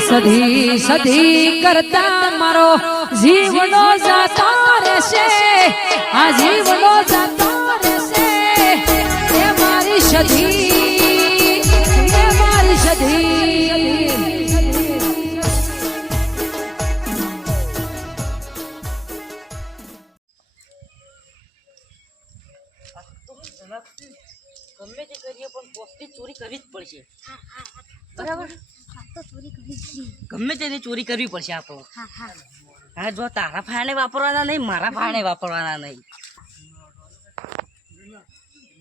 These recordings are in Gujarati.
સધી સધી કરતા મારો જીવનો જાતો રહેશે આ જીવનો જાતો રહેશે એ મારી સધી એ મારી સધી ગમે તે કરીએ પણ પોસ્ટની ચોરી કરવી જ પડશે બરાબર ગમે તેની ચોરી કરવી પડશે આપણો હા જો તારા ફાયણે વાપરવાના નહીં મારા ફાયણે વાપરવાના નહીં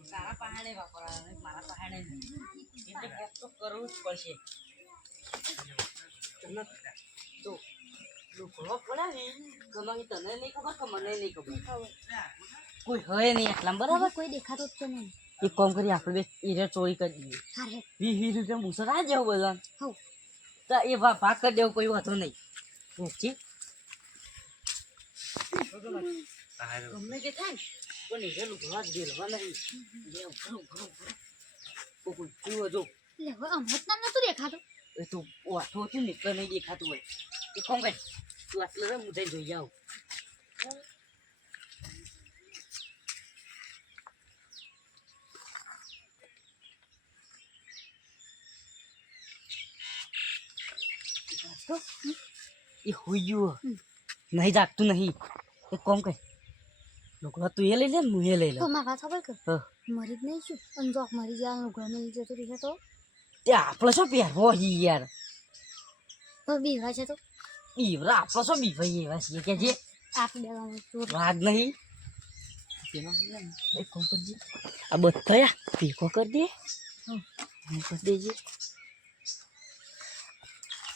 તારા ફાયણે વાપરવાના નહીં મારા ફાયણે નહીં એટલે પોસ્ટ તો કરવું જ પડશે તો લુકડો પડે ને કમાઈ તને નહીં ખબર કે મને નહીં ખબર કોઈ હોય નહીં આટલા બરાબર કોઈ દેખાતો જ નહીં એક કામ કરી આપણે બે હીરે ચોરી કરી દઈએ 20 રૂપિયા મુસર આ જાવ બધા તો એ ભાગ કરી દેવો કોઈ વાંધો નહીં ઠીક ગમે તે થાય પણ હીરે લુકડા જ દેવા નહીં જો દેખાતો એ તો વાઠો છે ને એટલે નહીં દેખાતું હોય એ કામ કર તું આટલે હું જઈને જોઈ જાઉં એ હોઈ ગયું નહીં જાગતું નહીં એક કામ કર લુકડા તું એ લઈ લે હું એ લઈ લઉં મારા ખબર કે મરી જ નહીં છું અને જો મરી જાય લુકડા મળી જતો રહે તો તે આપણે શું પહેરવો યાર બીવા છે તો ઈવરા આપણે શું બીભાઈ એવા છીએ કે જે આપણે વાઘ નહીં એક કામ કરજે આ બધા ભેગો કરી દે કરી દેજે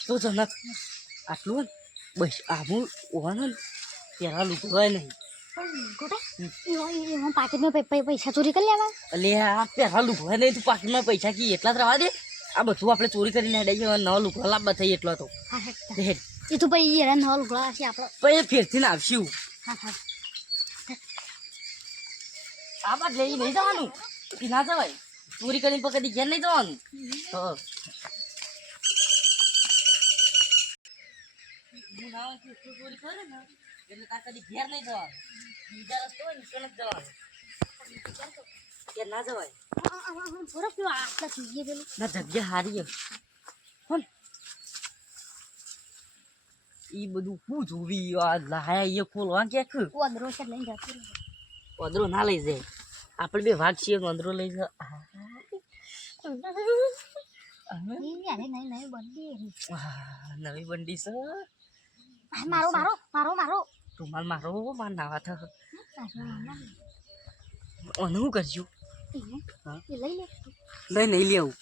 તો જનક આટલું બસ આવું ઓવાનું પેલા લુકવાય નહીં પાકીટમાં પૈસા ચોરી કરી લેવા એટલે આ પેલા લુકવાય નહીં તું પાકીટમાં પૈસા કી એટલા જ રવા દે આ બધું આપણે ચોરી કરીને હેડાઈ જવા નવા લુકવા લાવવા થઈ એટલો તો એ તો પછી એના નવા લુકડા હશે આપણે પછી ફેરથી ને આવશું આ બાદ લઈ નહીં જવાનું ના જવાય ચોરી કરીને પકડી ઘેર નહીં જવાનું ચોરી કરે ને એટલે કાકાની ઘેર નહીં જવાનું બીજા રસ્તો હોય ને ત્યાં જ જવાનું ના જવાય ના જગ્યા હારી પણ ઈ બધું શું જોવી લાયા એ ખોલવા કે વાંદરો ના લઈ જાય આપણે બે વાઘ છીએ વાંદરો લઈ જાય નવી બંડી છે મારો મારો મારો મારો રૂમાલ મારો માર નાવા થ અને શું કરશું લઈ નહીં લેવું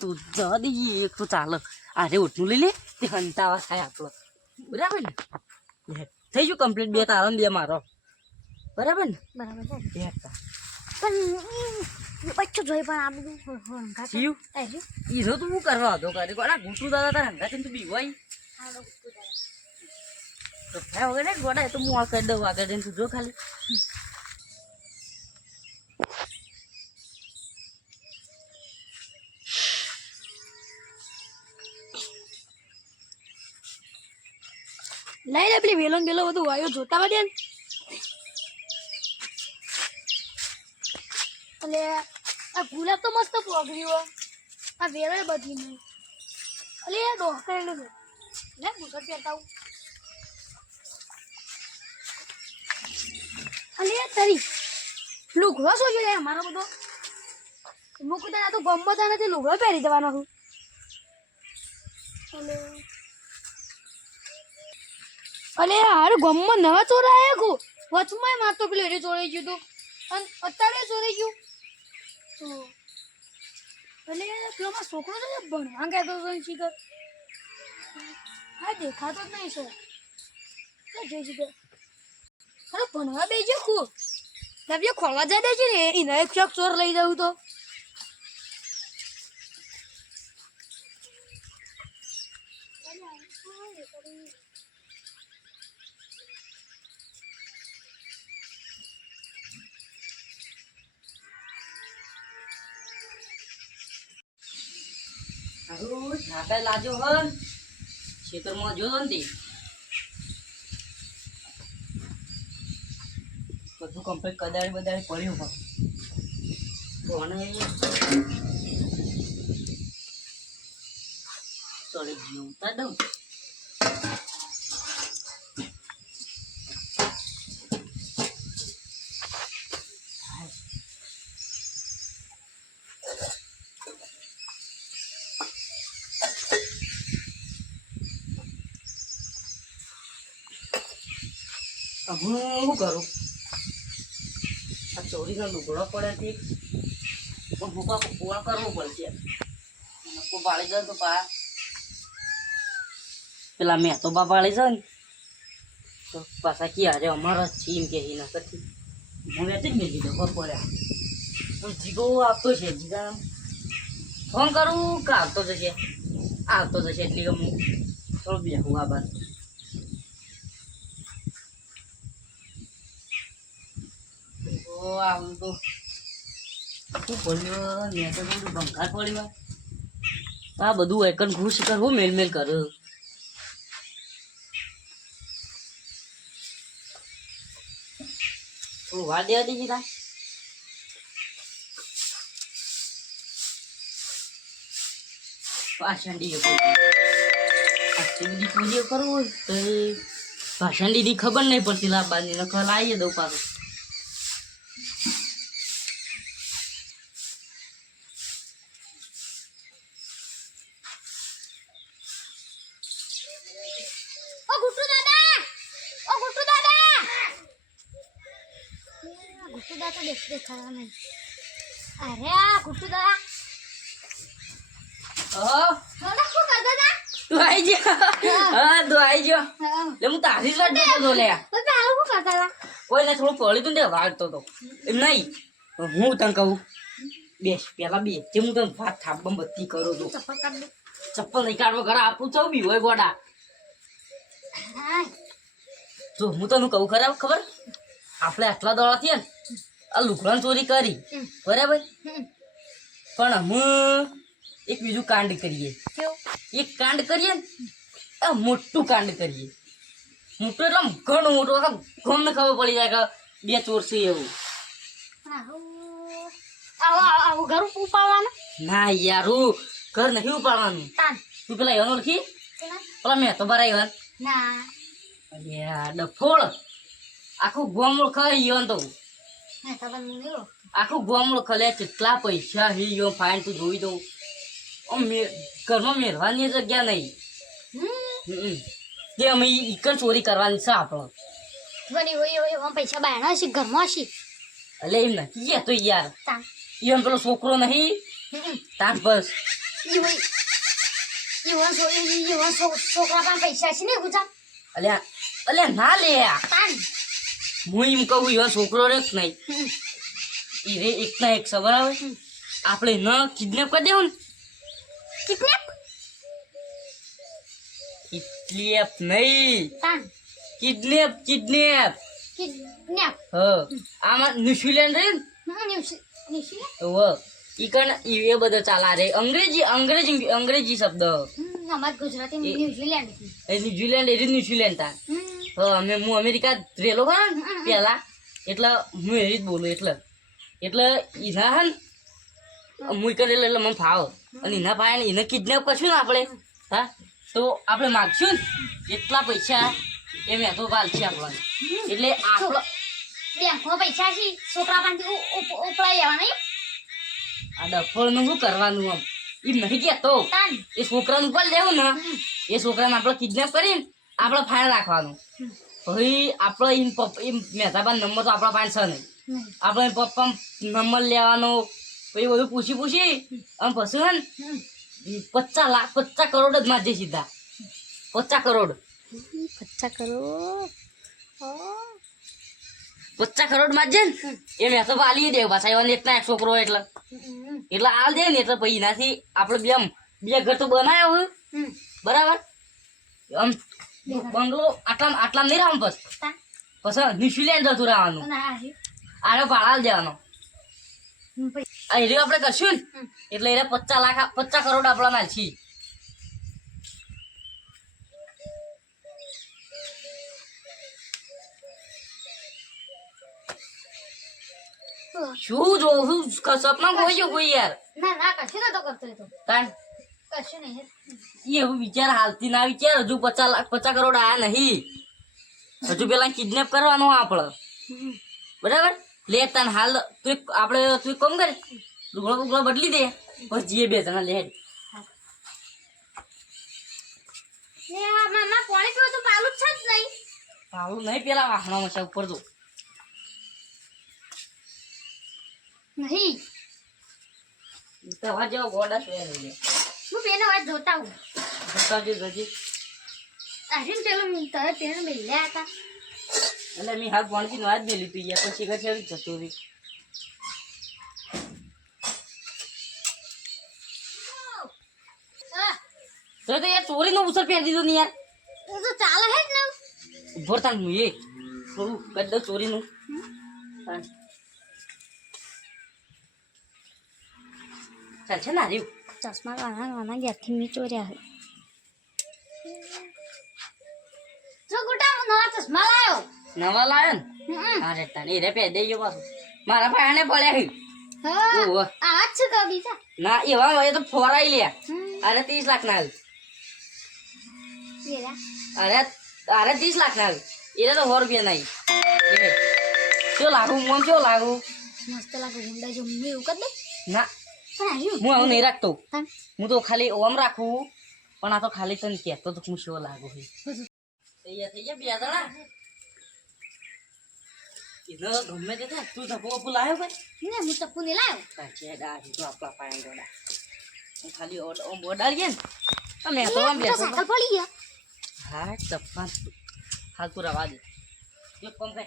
તું જવા દઈએ એક તો ચાલે આરે ઓટનું લઈ લે તે હંતાવા થાય આપણો બરાબર ને થઈ ગયું કમ્પ્લીટ બે તારો ને બે મારો બરાબર ને બરાબર બે પણ બચ્ચું જોઈ પણ આ બધું ઈરો તું શું કરવા હતો કરે ગોડા ઘૂંટું દાદા તારા હંગા તું બીવાય તો થાય વગર ને ગોડા તો હું આ કરી દઉં આગળ જઈને તું જો ખાલી લઈ લે પેલી વેલો ને બેલો બધું વાયો જોતા વાડે ને એટલે આ ગુલાબ તો મસ્ત પોગર્યો આ વેલો બધી નહીં એટલે એ ડોક્ટર લે બુસટ પહેરતા અને તારી લુગડો શું છે અમારો બધો મુકુતા તો ગમતા નથી લુગડો પહેરી દેવાનો છું અલે હારું ગમમાં નવા ચોરાયા કુ વચમાં મારતો પેલો એ ચોરાઈ ગયું તું અને અત્યારે ચોરાઈ ગયું અલે પેલો મારો છોકરો છે ભણવા કહેતો હતો શીખર હા દેખાતો જ નહીં સર જોઈ શીખર અરે ભણવા બે છે ખૂબ નવ્ય ખોલવા જાય છે ને એના એક શોખ ચોર લઈ જવું તો નાટા લાજો હન ખેતરમાં જોયો ને તે બધું કમ્પ્લીટ કદાળી બદાળી પડ્યું પણ કોને તળી ગયું ઉતાર દઉં હું શું કરું આ ચોરીનો લુગડો પડે તે પણ ભૂકા પૂરા કરવું પડશે કોઈ પાળી જાય તો પા પેલા મેં તો બા પાળી જાય ને તો પાછા ક્યાં રે અમારા જ છીએ એમ કે એના કરતી હું વેચી જ મેં દીધો બપોર્યા પણ જીગો આપતો છે જીગા ફોન કરું કે આવતો જશે એટલે કે હું થોડું બેહું આ બાદ આવું તો શું પડ્યો મેં તો બધું ભંગાર પડ્યો આ બધું એકન ઘૂસ કરવું મેલ કરે થોડું વાર દેવા દેજે તા ભાષણ દીધી પૂરીઓ કરવું હોય તો ભાષણ દીધી ખબર નહીં પડતી લાવવાની નકલ આવીએ દઉં પાછું દેખાવા નહીં અરે આ ગુટ્ટુ દાદા દાદા શું કરતા હતા તું આવી જા હા તું આવી જા લે હું તારી જ વાટ જોતો લે તો પેલા શું કરતા હતા કોઈને થોડું પડી તું ને વાળતો તો એમ નહીં હું તને કહું બેસ પેલા બે જે હું તને વાત થાપમાં બધી કરું છું ચપ્પલ કાઢ દે ચપ્પલ નહીં કાઢવા ઘરે આપું છું બી હોય ગોડા જો હું તને કહું ખબર આપણે આટલા દોડા થયા ને આ લુગડાની ચોરી કરી બરાબર પણ હું એક બીજું કાંડ કરીએ એક કાંડ કરીએ ને આ મોટું કાંડ કરીએ મોટું એટલે ઘણું મોટું આખા ગમને ખબર પડી જાય કે બે ચોર છે એવું આવું ઘર ઉપાડવાનું ના યાર ઘર નથી ઉપાડવાનું તું પેલા એનો લખી પેલા મેં તો ભરાય વાર ના ડફોળ આખું ગોમડું ખાઈ ગયો તો આખું ગોમડું ખલે કેટલા પૈસા હી ગયો ફાઈન તું જોઈ દઉં ઘરમાં મેળવાની જગ્યા નહીં તે અમે ઈકન ચોરી કરવાની છે આપણો પૈસા બાયણા હશે ઘરમાં હશે એટલે એમ નથી ગયા તો યાર એમ પેલો છોકરો નહીં તાર બસ છોકરા પણ પૈસા છે ને ગુજા અલ્યા ના લે હું એમ કહું એવા છોકરો રે નહીં એ રે એક ના એક છે બરાબર આપણે ન કિડનેપ કરી દેવું ને કિડનેપ નહીં કિડનેપ હ આમાં ન્યુઝીલેન્ડ રે ઈ કણ એ બધો ચાલા રે અંગ્રેજી શબ્દ ગુજરાતી ન્યુઝીલેન્ડ ન્યુઝીલેન્ડ તા હું અમેરિકા રેલો ખરો ને પેલા એટલે હું એવી જ બોલું એટલે એના હે ને હું કરેલો એટલે મને ફાવ અને એના ભાઈ ને એને કિડનેપ કરશું ને આપણે હા તો આપણે માગશું ને એટલા પૈસા એ મેં તો બાલ છે આપણને એટલે આપણો બેંકમાં પૈસા છે છોકરા પાસેથી ઉપડાઈ લેવાના આ ડફળનું શું કરવાનું આમ એમ નહીં કહેતો એ છોકરાનું ઉપર લેવું ને એ છોકરાને આપણે કિડનેપ કરીને આપણે ફાઇન રાખવાનું પછી આપણે એમ મહેતાબાન નંબર તો આપણા પાસે છે નહીં આપણે પપ્પા નંબર લેવાનો પછી બધું પૂછી આમ પછી ને 50 કરોડ જ મારજે સીધા 50 કરોડ 50 કરોડ મારજે ને એ મેં તો આલી દે પાછા એવા એકના એક છોકરો એટલે હાલ દે ને એટલે પછી એનાથી આપણે બે ઘર તો બનાવ્યા હોય બરાબર આમ બંગલો આટલા નહીં રહેવાનું પછી ન્યુઝીલેન્ડ જતું રહેવાનું આને ભાડા દેવાનો આ એરિયો આપણે કરશું ને એટલે એને 50 કરોડ આપણા નાખી શું જોઉં સપના કોઈ જો કોઈ યાર ના ના કશું નતો કરતો એ તો તાન કશું નહીં એવું વિચાર હાલતી ના વિચાર હજુ 50 કરોડ આયા નહીં હજુ પેલા કિડનેપ કરવાનો આપણે બરાબર લે તને હાલ આપણે તું કોમ કર લુગડો બુગડો બદલી દે પછી જીએ બે જણા લે મામા પાણી પીવું તો પાલું જ છે જ નહીં પાલું નહીં પેલા વાહણામાં છે ઉપર જો નહીં તમારા જેવા ગોડા સોયા લઈ લે હું પેને વાત જોતા હું બતાવજો જજી આજીન પેલો તારે પેને મેલ્યા હતા એટલે મેં હાલ પાણી નો હાથ મેલી પી ગયા પછી ઘર જતું રહી તો યાર ચોરી નો ઉસર પહેરી દીધો ને યાર એ તો ચાલે હે જ ને ઉભો તાન હું એ થોડું કરી દઉં ચોરી નું ચાલ છે ના રહ્યું ચશ્મા નાના ઘેરથી મેં ચોર્યા હે જો ગુટા હું નવા ચશ્મા લાયો નવા લાયો ને અરે તને રે પહેરી દેજો પાછું મારા ભાઈને પડ્યા હી ઓહો આ જ છે બીજા ના એવા એ તો ફોરાઈ લે અરે 30 લાખ ના અરે 30 લાખ ના એને તો 100 રૂપિયા નહીં કેવો લાગુ મોમ કેવો લાગુ મસ્ત લાગે ગુંડા જો મેં એવું કર દે ના પણ આવ્યું હું આવું નહીં રાખતો હા હું તો ખાલી ઓમ રાખું પણ આ તો ખાલી તને કહેતો તો હું શું લાગુ થઈ ગયા બે જણા એને ગમે તે થાય તું ધપો બપુ લાવ્યો ભાઈ ને હું ચપ્પુ ને લાયો સાચે ડાઢી તો આપણા પાણી ગોડા હું ખાલી ઓમ ઓડાડીએ ને તમે તો આમ બેસો સાયકલ પડી ગયા હા ચપ્પા હાલ તું રવા દે એક કામ કર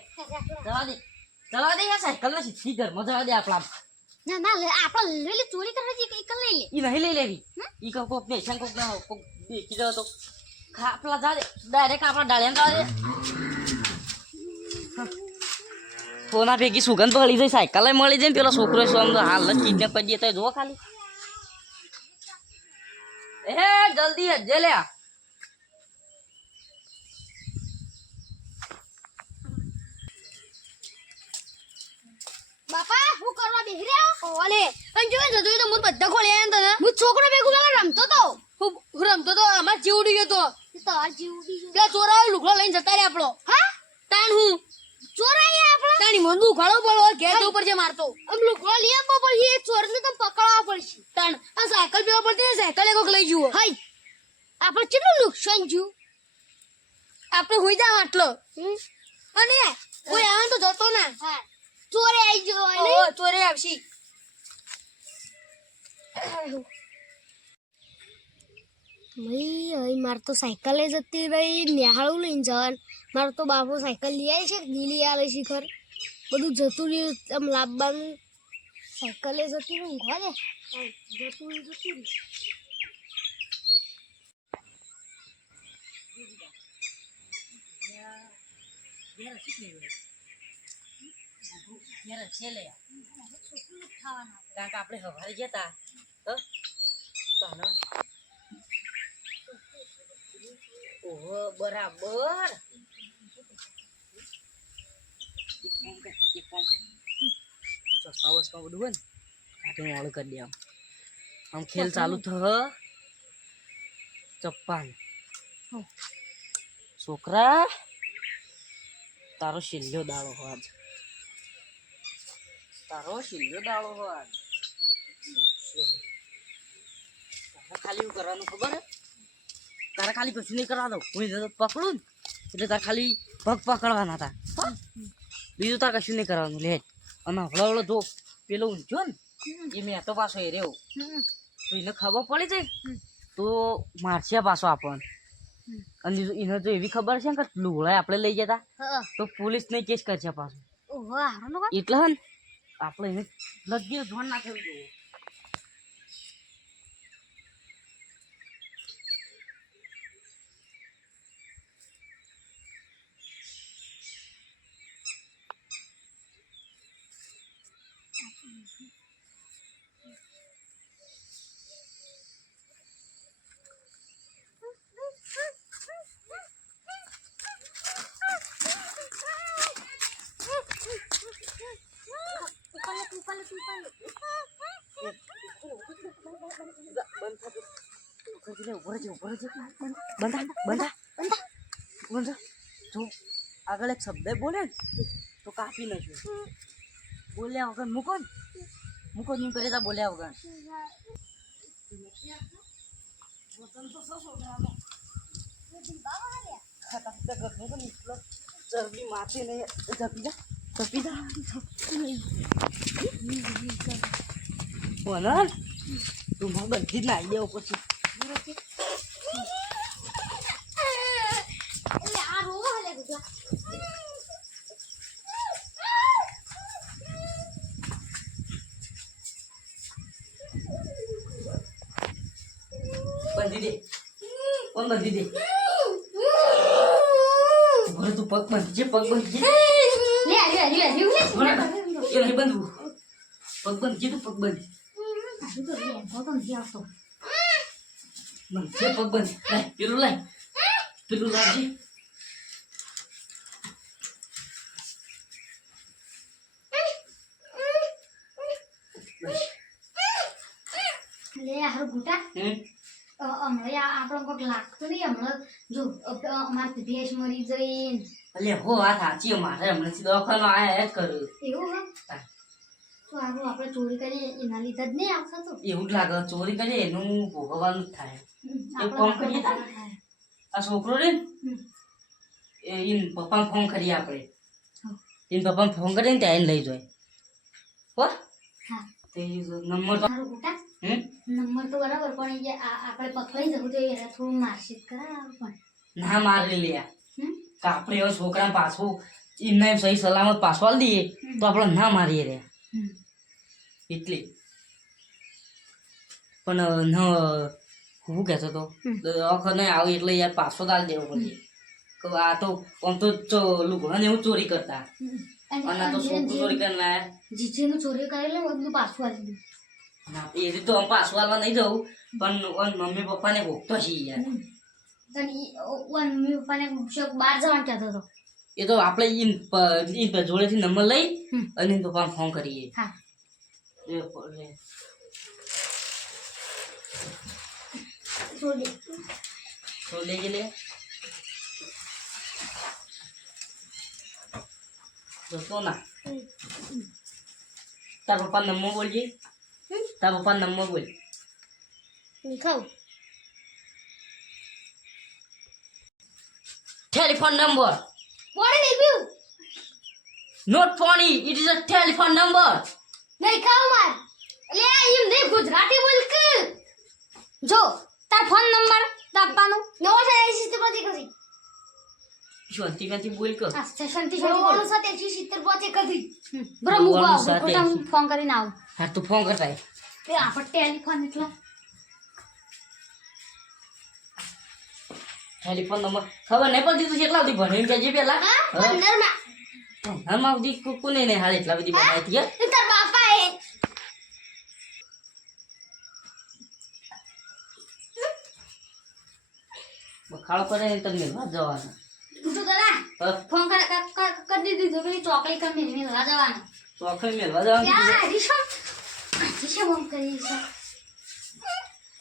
જવા દે યાર સાયકલ ને સીધી ઘરમાં જવા દે આપણા ના ના લે આપણે લેલી ચોરી કરવા જઈએ એક લઈ લે ઈ નહીં લઈ લેવી ઈ કોક ને શંક કોક ના કોક દેખી રહ્યો તો ખાપલા જા દે ડાયરેક્ટ આપણા ડાળિયા જા દે ફોના ભેગી સુગંધ પડી જાય સાયકલ મળી જાય ને પેલો છોકરો શું હાલ જ કિડનેપ કરી દે તો જો ખાલી એ જલ્દી હજે લે બાપા હું કરવા બેહી રહ્યો ઓલે અને જોઈ જતો તો હું બધા ખોલ્યા એમ તને હું છોકરો ભેગું લાગે રમતો તો હું રમતો તો અમાર જીવ ઉડી ગયો તો તાર જીવ ઉડી ગયો પેલા ચોરાયો લુગડો લઈને જતા રે આપણો હા તાણ હું ચોરાય આપણો તાણી મન દુખાડો પડો ઘેર ઉપર જે મારતો આમ લુગડો લઈ આપવો પડશે એ ચોરને તમે પકડવા પડશે તાણ આ સાયકલ પીવા પડતી સાયકલ એકોક લઈ જુઓ હાય આપણે કેટલું નુકસાન જ્યું આપણે હોઈ જા આટલો અને કોઈ આવે તો જતો ના હા ચોરે આવી ગયો ઓ ચોરે આવશી ભાઈ મારે તો સાયકલે જતી રહી નિહાળું લઈને જવાનું મારે તો બાપો સાયકલ લઈ આવી છે લીલી આવે શિખર બધું જતું રહ્યું આમ લાવવાનું સાયકલે જતી રહી ઘરે જતું રહ્યું કારણ કે આપણે હવારે જતા ઓહો બરાબર ચશ્મા બસમાં બધું હોય ને મોડું કરી દે આમ ખેલ ચાલુ થ ચપ્પાન છોકરા તારો છેલ્લો દાડો હોજ તારો છેલ્લો દાડો હોજ ખાલી એવું કરવાનું ખબર હે તારે ખાલી કશું નહીં કરવા દઉં હું પકડું ને એટલે તારે ખાલી પગ પકડવાના હતા બીજું તારે કશું નહીં કરવાનું લે અને હવળો જો પેલો ઊંચો ને એ મેં તો પાછો એ રહ્યો તો એને ખબર પડી જાય તો મારશે પાછો આપણને અને એને જો એવી ખબર છે કે લુગડા આપણે લઈ જતા તો પોલીસ ને કેસ કરશે પાછું એટલે હે ને આપણે એને લગી ધોન ના થયું જોઈએ કરજે લે ઉભો રહેજે બંધા બંધા બંધા જો આગળ એક શબ્દ બોલે ને તો કાપી નાખ્યો બોલ્યા વગર મૂકો નહીં કરે તા બોલ્યા વગર ચરબી માથે નહીં જપી જા બોલ તું મને બધી જ લાવી દેવો પછી એટલે આ રોવો હલે ગુજા બંધી દે કોણ બંધી દે બોલે તું પગ બંધી પગ બંધી લે આર્યું એ નહીં બંધવું પગ બંધી તું પગ બંધી બંધી પગ બંધી લાય પેલું લાવજે લે હારું ગુટા હમણાં આપણો કોઈક લાગતું નહીં હમણાં જો અમારી ભેંસ મરી જઈને અલે હો વાત સાચી મારે હમણાં દવાખાના આયા જ કર્યું એવું હા. તો આવું આપણે ચોરી કરીએ એના લીધે જ નહીં આવતા તો એવું જ લાગે ચોરી કરીએ એનું ભોગવવાનું જ થાય એક કામ કરીએ તા આ છોકરો રે ને એન પપ્પાને ફોન કરીએ આપણે એન પપ્પાને ફોન કરીએ ને ત્યાં એને લઈ જાય હો હા તે નંબર તો હારું ગુટા હમ નંબર તો બરાબર પણ એ આપણે પકડાઈ જવું જોઈએ એટલે થોડું માર્કશીટ કરાવ પણ ના મારી લે હમ કે આપણે એવા છોકરાને પાછું એમને સહી સલામત પાછું આલી દઈએ તો આપણે ના મારીએ રે હમ. એટલે પણ હું કહેતો તો આખો નહીં આવે એટલે યાર પાછો આલી દેવો પડે કે આ તો આમ તો લુગડા ને એવું ચોરી કરતા અને આ તો છોકરું ચોરી કરીને લાયા જીજીનું ચોરી કરેલું બધું પાછું આવી દીધું ના એ રીતે આમ પાછું આલવા નહીં જવું પણ મમ્મી પપ્પાને ભોગતો છે યાર મમ્મી પપ્પાને બહાર જવાનું કહેતો હતો એ તો આપણે ઈ જોડેથી નંબર લઈ હમ. અને એના પપ્પાને ફોન કરીએ હા છોડી તો લેજે લે જોતો ના તાર પપ્પા નંબર બોલજે તાર પપ્પા નંબર બોલ ખાવ ટેલિફોન નંબર પોણી નહીં પીવું નોટ ફોની it is a telephone number નહીં ખાવ માર એટલે એમ નહીં ગુજરાતી બોલ કે જો તાર ફોન નંબર આપવાનો નવો છે એ સિસ્ટમ પછી કરી શાંતિ બોલ કર આ સેશનથી શરૂ કરવાનું છે તે સિસ્ટમ પછી કરી બરો મુકો આવ કોટા ફોન કરીને આવ હા તું ફોન કરતા એ આપણે ટેલિફોન એટલે ટેલિફોન નંબર ખબર નહીં પડતી તું કેટલા બધી ભણીને જજે પેલા હા 15 માં હમણાં સુધી કોને ને હાલ એટલા બધી બનાવી હતી તાર બાપા એ બખાડો કરે ને તમને વાત જવાનું તું દાદા ફોન કરી દીધું પેલી ચોકલેટ કર મેં મેળવા જવાનું ચોખે મેળવા જવાનું યાર હરીશમ ફોન કરી છે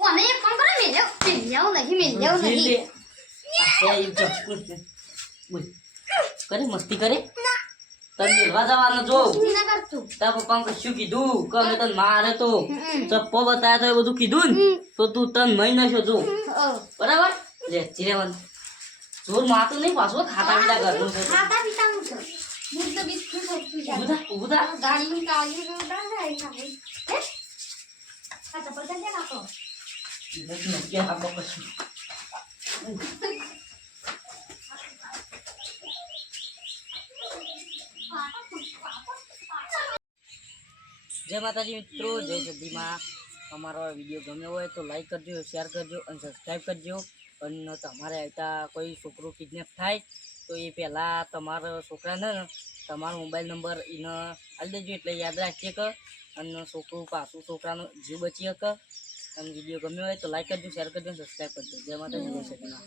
કોને એક ફોન કરો મેલ્યાવ નહીં બોલ કરે મસ્તી કરે તને મેળવા જવાનું જો ના કરતું તાર પપ્પા કશું કીધું કે અમે તને મારે તો ચપ્પો બતાવ્યા તો એ બધું કીધું ને તો તું તને મહી નાખ્યો જો બરાબર લે ચીરેવન જોર માતું નહીં પાછું ખાતા પીતા કરવું છે ખાતા પીતાનું છે દૂધ તો બિસ્કુટ સસ્તું છે ઉભા ગાડીની કાળી નો ડાંગા હે હે આ ચપ્પલ કેમ નાખો નથી કે આપો કશું જય માતાજી મિત્રો જય સદીમાં અમારો વિડીયો ગમ્યો હોય તો લાઈક કરજો શેર કરજો અને સબસ્ક્રાઈબ કરજો અને તમારે આવતા કોઈ છોકરો કિડનેપ થાય તો એ પહેલાં તમારા છોકરાને તમારો મોબાઈલ નંબર એને આપી દેજો એટલે યાદ રાખીએ કે અને છોકરું પાછું છોકરાનો જીવ બચી શકે અને વિડીયો ગમ્યો હોય તો લાઈક કરજો શેર કરજો અને સબસ્ક્રાઈબ કરજો જય માતાજી જય સદીમાં